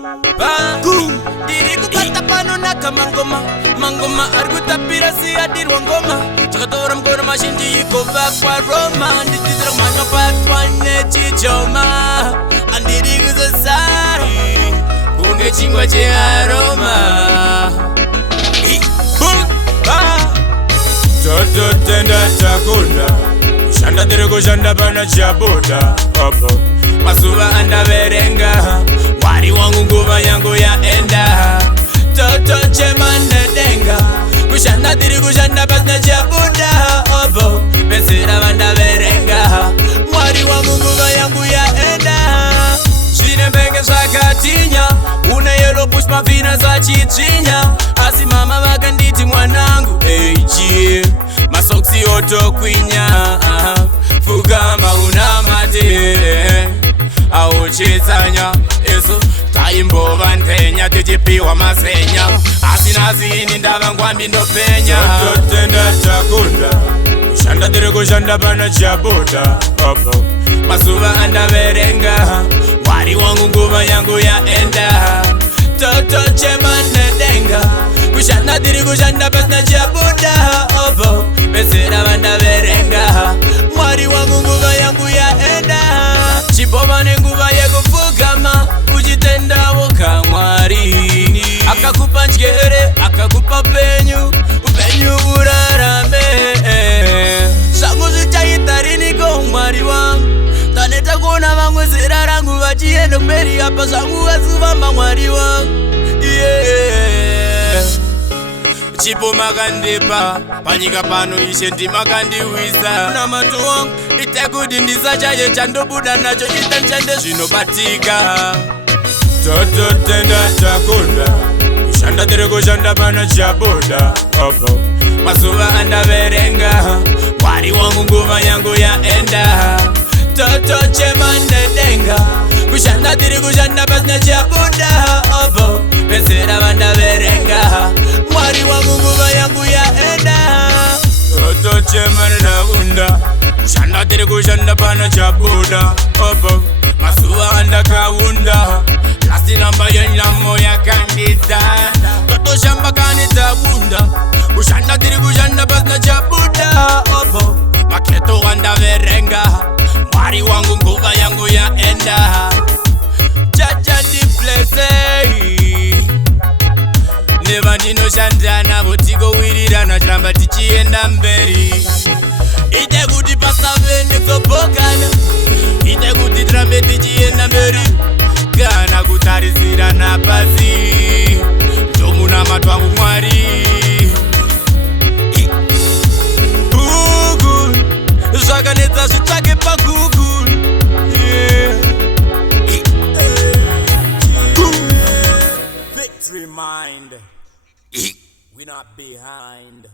Diri kupata pano naka mangoma arikutapira siyadirwa ngoma chakatora mkono mazhinji ikobva kwa Roma ndichitira manobatwa nechichoma andiri kuzosara kunge chingwa chearoma tototenda takunda kushanda tiri kushanda pana chabuda masuva andaverenga Mwari wangu nguva yangu yaenda Toto chema nedenga Kushanda tiri kushanda pasna chabuda Pesira vandaverenga Mwari wangu nguva yangu yaenda Shine mbenge zvakatinya Une yellow push mafina zvachidzinya Asi mama vakanditi mwanangu Eiji Masoksi otokwinya Fugama una matire Auchitsanya Isu Taimbova ntenya tichipiwa masenya Asina zini ndava ngwambi ndopenya totenda takunda kushanda tiri kushanda pana chabuda masuva andaverenga Mwari wangu nguva yangu yaenda Toto chema nedenga Kushanda tiri kushanda pasna chabuda Pesera vandaverenga Mwari wangu nguva yangu yaenda Chibova nenguva yekufugama Uchitendawo kaMwari Akakupa njere, akakupa penyu Upenyu urarame Shangu zichaita riniko Mwari wangu Taneta kuona vamwe zera rangu vachienda mberi hapa zangu vazivamba Mwari wangu Chipo makandipa panyika pano ishe ndimakandiwisa na matu wangu itekudi ndisachaye chandobuda nacho itanchande zvinobatika tototenda takunda kushanda tiri kushanda pana chabuda masuva andaverenga Mwari wangu nguva yangu yaenda Toto chema nedenga Kushanda tiri kushanda pasna chabuda Pesera vandaverenga Mwari wangu nguva yangu yaenda Toto chema takunda kushanda tiri kushanda pana chabuda Masuva andakaunda Lasti namba yenamo yakandita Toto shamba kanitabunda Kushanda tiri kushanda pasna chabuda Maketo wandaverenga Mwari wangu nguva yangu yaenda Jaja di blessing Neva ndinoshandana votiko wirirana chiramba tichienda mberi Ite kuti pasave neksobhokana Ite kuti tirambe tichienda mberi Kana kutarisirana pasi Tomuna matwangu Mwari Google Zvakanetsa zvitsvake paGoogle Victory mind We're not behind